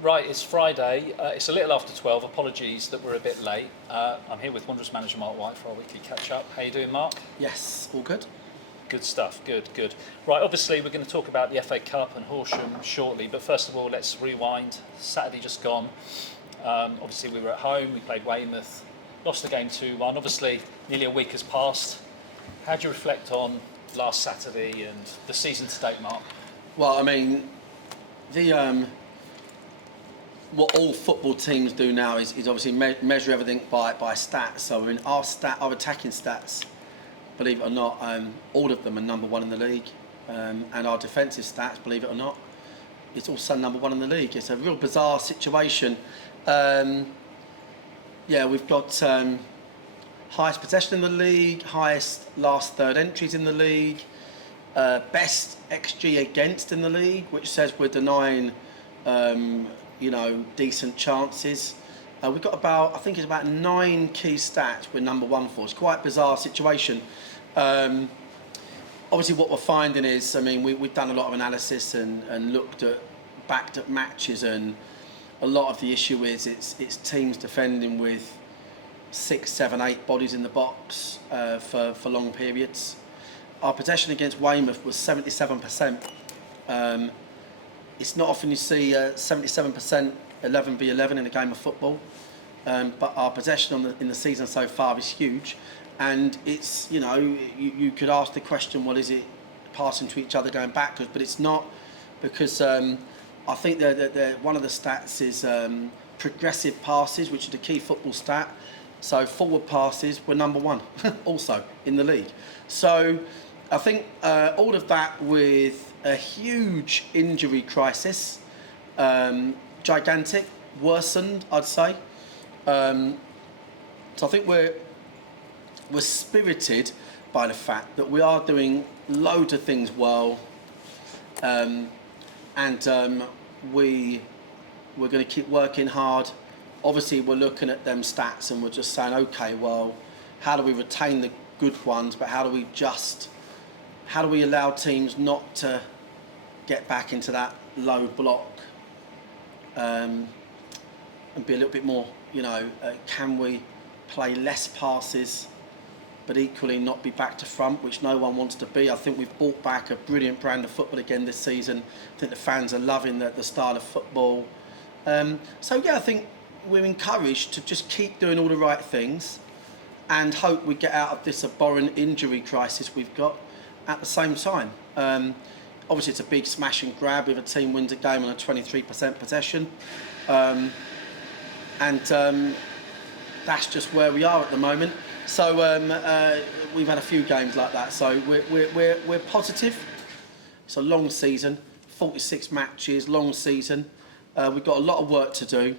Right, it's Friday. It's a little after 12. Apologies that we're a bit late. I'm here with Wanderers manager Marc White for our weekly catch-up. How you doing, Marc? Yes, all good. Good stuff. Good, good. Right, obviously we're going to talk about the FA Cup and Horsham shortly, but first of all, let's rewind. Saturday just gone. Obviously we were at home. We played Weymouth. Lost the game 2-1. Obviously, nearly a week has passed. How do you reflect on last Saturday and the season to date, Marc? Well, I mean, the what all football teams do now is obviously measure everything by stats. So in our attacking stats, believe it or not, all of them are number one in the league, and our defensive stats, believe it or not, it's also number one in the league. It's a real bizarre situation. Yeah, we've got highest possession in the league, highest last third entries in the league, best XG against in the league, which says we're denying decent chances. We've got I think it's about 9 key stats we're number one for. It's quite a bizarre situation. Obviously what we're finding is, I mean, we've done a lot of analysis and backed at matches, and a lot of the issue is it's teams defending with 6, 7, 8 bodies in the box for long periods. Our possession against Weymouth was 77%. It's not often you see 77% 11v11 in a game of football, but our possession in the season so far is huge, and it's, you could ask the question, well, is it passing to each other going backwards? But it's not, because I think one of the stats is progressive passes, which is the key football stat. So forward passes, we're number one also in the league. So I think all of that with a huge injury crisis, gigantic, worsened, I'd say. So I think we're spirited by the fact that we are doing loads of things well, and we're going to keep working hard. Obviously, we're looking at them stats and we're just saying, okay, well, how do we retain the good ones, but how do we allow teams not to get back into that low block, and be a little bit more, can we play less passes but equally not be back to front, which no one wants to be. I think we've brought back a brilliant brand of football again this season. I think the fans are loving the style of football. So yeah, I think we're encouraged to just keep doing all the right things and hope we get out of this abhorrent injury crisis we've got at the same time. Obviously it's a big smash and grab if a team wins a game on a 23% possession, and that's just where we are at the moment. So we've had a few games like that, so we're positive. It's a long season, 46 matches, long season. We've got a lot of work to do.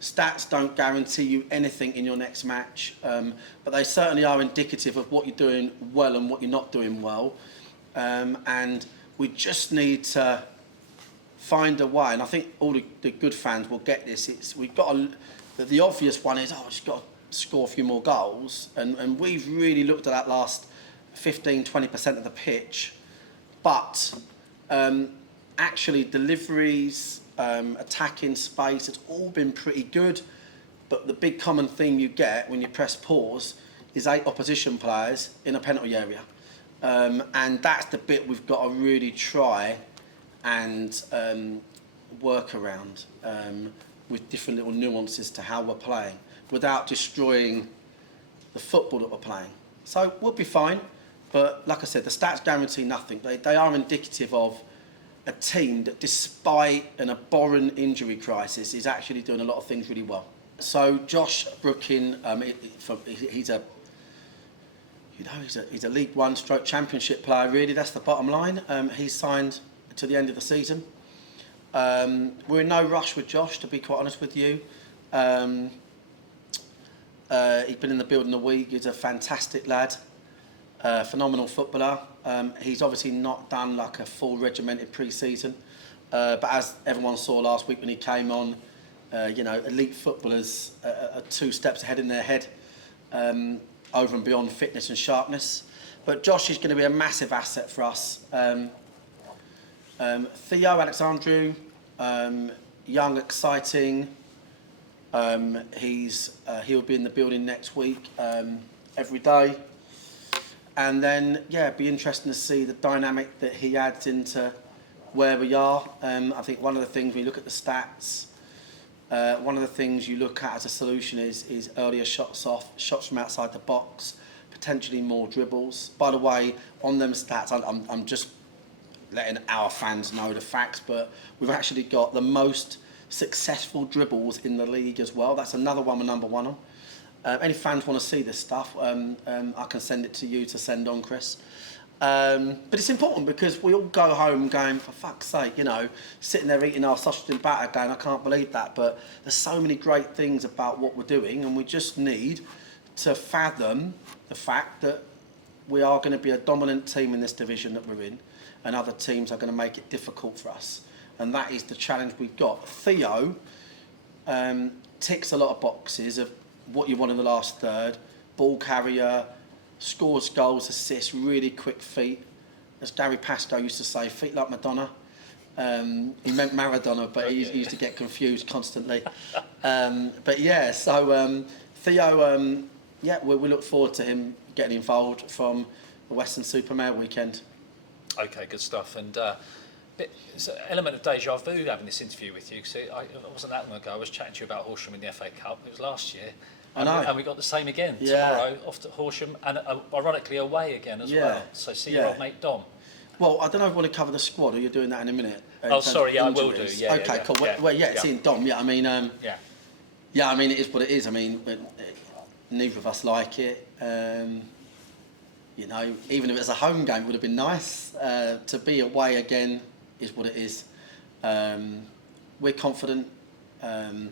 Stats don't guarantee you anything in your next match, but they certainly are indicative of what you're doing well and what you're not doing well. And we just need to find a way, and I think all the good fans will get this. We've got the obvious one is, we've just got to score a few more goals, and we've really looked at that last 15-20% of the pitch, but actually deliveries, attacking space, it's all been pretty good. But the big common theme you get when you press pause is 8 opposition players in a penalty area. And that's the bit we've got to really try and work around, with different little nuances to how we're playing without destroying the football that we're playing. So we'll be fine, but like I said, the stats guarantee nothing. They are indicative of a team that, despite an abhorrent injury crisis, is actually doing a lot of things really well. So Josh Brooking, he's a League One / Championship player, really. That's the bottom line. He's signed to the end of the season. We're in no rush with Josh, to be quite honest with you. He's been in the building a week. He's a fantastic lad, phenomenal footballer. He's obviously not done like a full regimented pre-season, but as everyone saw last week when he came on, elite footballers are 2 steps ahead in their head, over and beyond fitness and sharpness. But Josh is going to be a massive asset for us. Theo Alexandru, young, exciting. He'll be in the building next week every day. And then, yeah, it'd be interesting to see the dynamic that he adds into where we are. I think one of the things we look at the stats, one of the things you look at as a solution is earlier shots off, shots from outside the box, potentially more dribbles. By the way, on them stats, I'm just letting our fans know the facts, but we've actually got the most successful dribbles in the league as well. That's another one we're number one on. Any fans want to see this stuff, I can send it to you to send on, Chris. But it's important because we all go home going, for fuck's sake, you know, sitting there eating our sausage and batter going, I can't believe that. But there's so many great things about what we're doing, and we just need to fathom the fact that we are going to be a dominant team in this division that we're in, and other teams are going to make it difficult for us. And that is the challenge we've got. Theo ticks a lot of boxes of what you want in the last third. Ball carrier, scores goals, assists, really quick feet. As Gary Pascoe used to say, feet like Madonna. He meant Maradona, but he used to get confused constantly. But yeah, so Theo, yeah, we look forward to him getting involved from the Western Supermare weekend. Okay, good stuff. And it's an element of deja vu having this interview with you, because it wasn't that long ago I was chatting to you about Horsham in the FA Cup. It was last year. I know. And we got the same again tomorrow, off to Horsham, and ironically away again as well. So see your old mate Dom. Well, I don't know if you want to cover the squad, or you're doing that in a minute. Oh, sorry, yeah, I will do. Yeah, okay, cool. Well, it's in Dom. Yeah, I mean, yeah, I mean, it is what it is. I mean, neither of us like it. You know, even if it's a home game, it would have been nice. To be away again is what it is. We're confident. I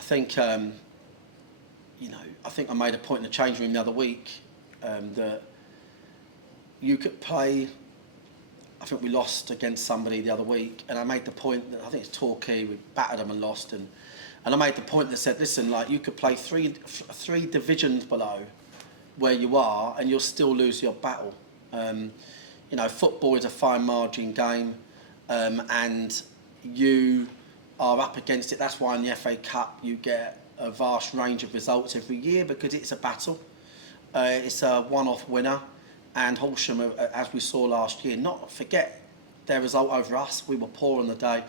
think, you know, I think I made a point in the change room the other week that you could play. I think we lost against somebody the other week, and I made the point that I think it's Torquay. We battered them and lost, and I made the point that said, listen, like you could play three divisions below where you are, and you'll still lose your battle. You know, football is a fine margin game, and you are up against it. That's why in the FA Cup you get a vast range of results every year, because it's a battle. It's a one-off winner, and Horsham, as we saw last year, not forget their result over us. We were poor on the day,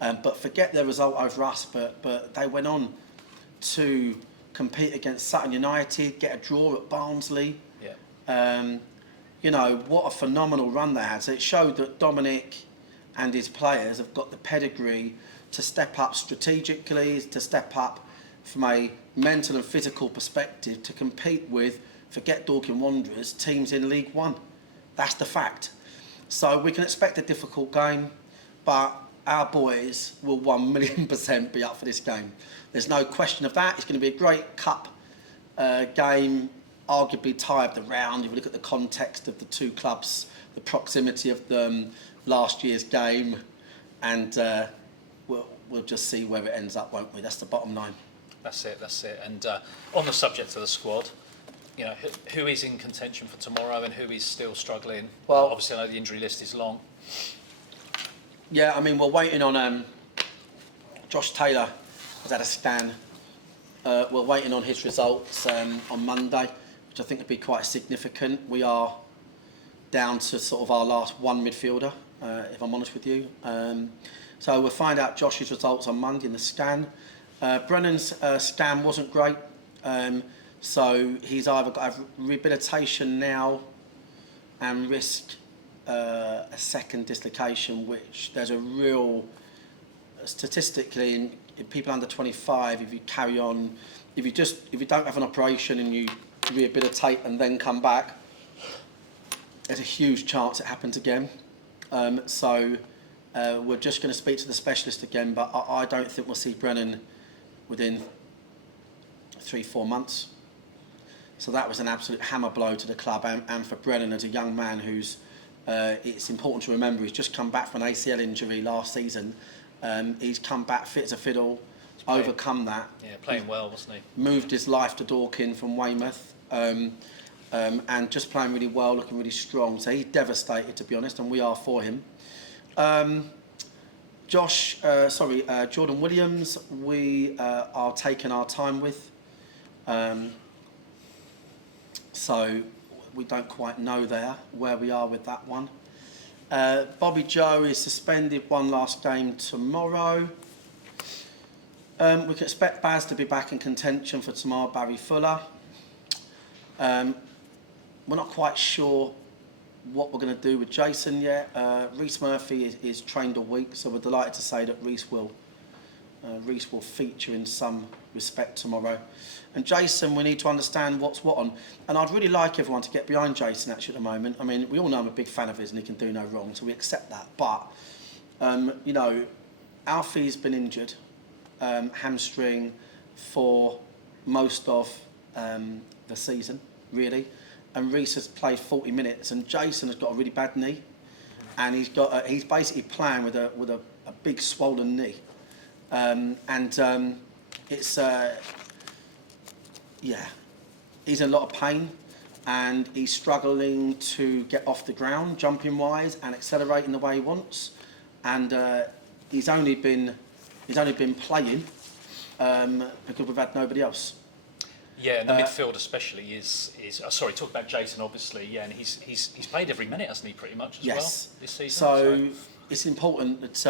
but forget their result over us. But they went on to compete against Sutton United, get a draw at Barnsley. Yeah. You know, what a phenomenal run they had. So it showed that Dominic and his players have got the pedigree to step up strategically, to step up from a mental and physical perspective, to compete with, forget Dorking Wanderers, teams in League One. That's the fact. So we can expect a difficult game, but our boys will 1,000,000% be up for this game. There's no question of that. It's going to be a great cup game, arguably tie of the round. If you look at the context of the two clubs, the proximity of them, last year's game, and we'll just see where it ends up, won't we? That's the bottom line. That's it. And on the subject of the squad, you know, who is in contention for tomorrow and who is still struggling? Well, obviously I know the injury list is long. Yeah, I mean, we're waiting on Josh Taylor has had a scan. We're waiting on his results on Monday, which I think would be quite significant. We are down to sort of our last one midfielder, if I'm honest with you. So we'll find out Josh's results on Monday in the scan. Brennan's scan wasn't great, so he's either got rehabilitation now and risk a second dislocation, which there's a real, statistically, in people under 25, if you carry on, if you don't have an operation and you rehabilitate and then come back, there's a huge chance it happens again. So we're just going to speak to the specialist again, but I don't think we'll see Brennan within 3-4 months. So that was an absolute hammer blow to the club and for Brennan as a young man who's, it's important to remember, he's just come back from an ACL injury last season. He's come back fit as a fiddle, overcome that. Yeah, playing well, wasn't he? Moved his life to Dorking from Weymouth, and just playing really well, looking really strong. So he's devastated, to be honest, and we are for him. Jordan Williams, we are taking our time with. So we don't quite know where we are with that one. Bobby Joe is suspended, one last game tomorrow. We can expect Baz to be back in contention for tomorrow, Barry Fuller. We're not quite sure what we're going to do with Jason yet. Reece Murphy is trained a week, so we're delighted to say that Reece will feature in some respect tomorrow. And Jason, we need to understand what's what on. And I'd really like everyone to get behind Jason actually at the moment. I mean, we all know I'm a big fan of his and he can do no wrong, so we accept that. But, you know, Alfie's been injured, hamstring for most of the season, really. And Reece has played 40 minutes, and Jason has got a really bad knee, and he's basically playing with a big swollen knee, it's he's in a lot of pain, and he's struggling to get off the ground, jumping wise and accelerating the way he wants, and he's only been playing because we've had nobody else. Yeah, and the midfield especially is talk about Jason obviously, yeah, and he's played every minute, hasn't he, pretty much as well this season. So it's important that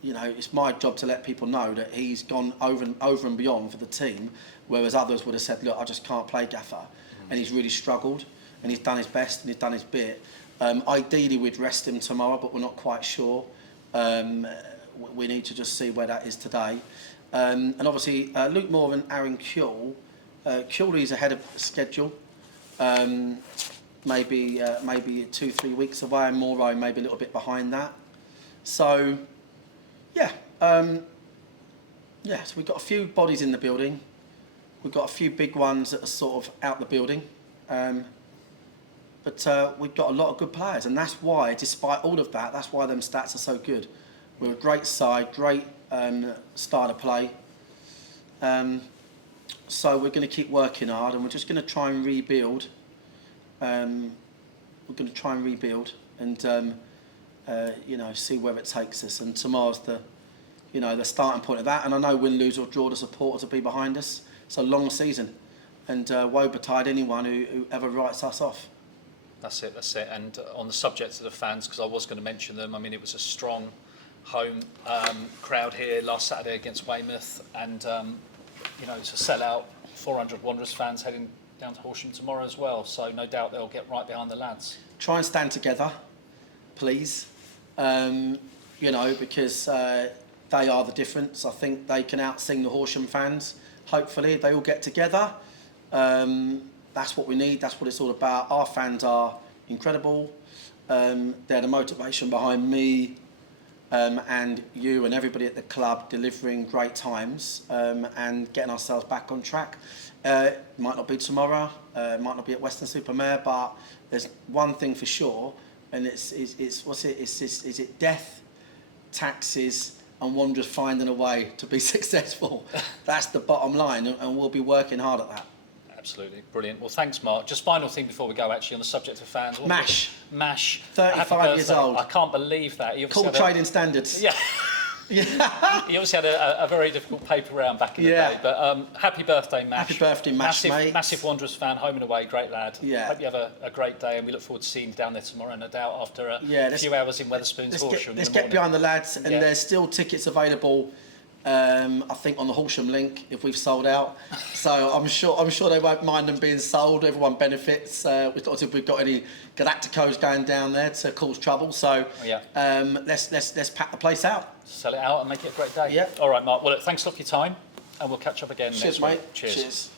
you know, it's my job to let people know that he's gone over and beyond for the team, whereas others would have said, look, I just can't play Gaffer, and he's really struggled, and he's done his best and he's done his bit. Ideally we'd rest him tomorrow, but we're not quite sure. We need to just see where that is today. And obviously Luke Moore and Aaron Kuehl. Kuehl ahead of schedule, maybe 2-3 weeks away, and Moore maybe a little bit behind that. So, so we've got a few bodies in the building. We've got a few big ones that are sort of out the building, but we've got a lot of good players, and that's why, despite all of that, that's why them stats are so good. We're a great side, great style of play. So we're going to keep working hard, and we're just going to try and rebuild. And you know, see where it takes us. And tomorrow's the starting point of that. And I know win, lose or draw, the supporters will be behind us. It's a long season, and woe betide anyone who ever writes us off. That's it. And on the subject of the fans, because I was going to mention them, I mean, it was a strong home crowd here last Saturday against Weymouth, and you know, it's a sellout. 400 Wanderers fans heading down to Horsham tomorrow as well, so no doubt they'll get right behind the lads. Try and stand together, please. You know, because they are the difference. I think they can outsing the Horsham fans. Hopefully, they all get together. That's what we need. That's what it's all about. Our fans are incredible. They're the motivation behind me. And you and everybody at the club delivering great times and getting ourselves back on track. Might not be tomorrow, might not be at Weston-super-Mare, but there's one thing for sure, and it's death, taxes, and Wanderers finding a way to be successful. That's the bottom line, and we'll be working hard at that. Absolutely, brilliant. Well, thanks, Mark. Just final thing before we go, actually, on the subject of fans. Mash. 35 years old. I can't believe that. Called trading standards. Yeah. He obviously had a very difficult paper round back in the day. But happy birthday, Mash. Happy birthday, Mash, mate. Massive Wanderers fan, home and away, great lad. Yeah. Hope you have a great day, and we look forward to seeing you down there tomorrow, no doubt, after a few hours in Wetherspoon's Horsham. Let's get behind the lads, and there's still tickets available. I think on the Horsham link, if we've sold out, so I'm sure they won't mind them being sold. Everyone benefits. We've got any Galacticos going down there to cause trouble. So let's pack the place out, sell it out, and make it a great day. Yeah. All right, Mark. Well, look, thanks a lot for your time, and we'll catch up again next week. Cheers, mate. Cheers.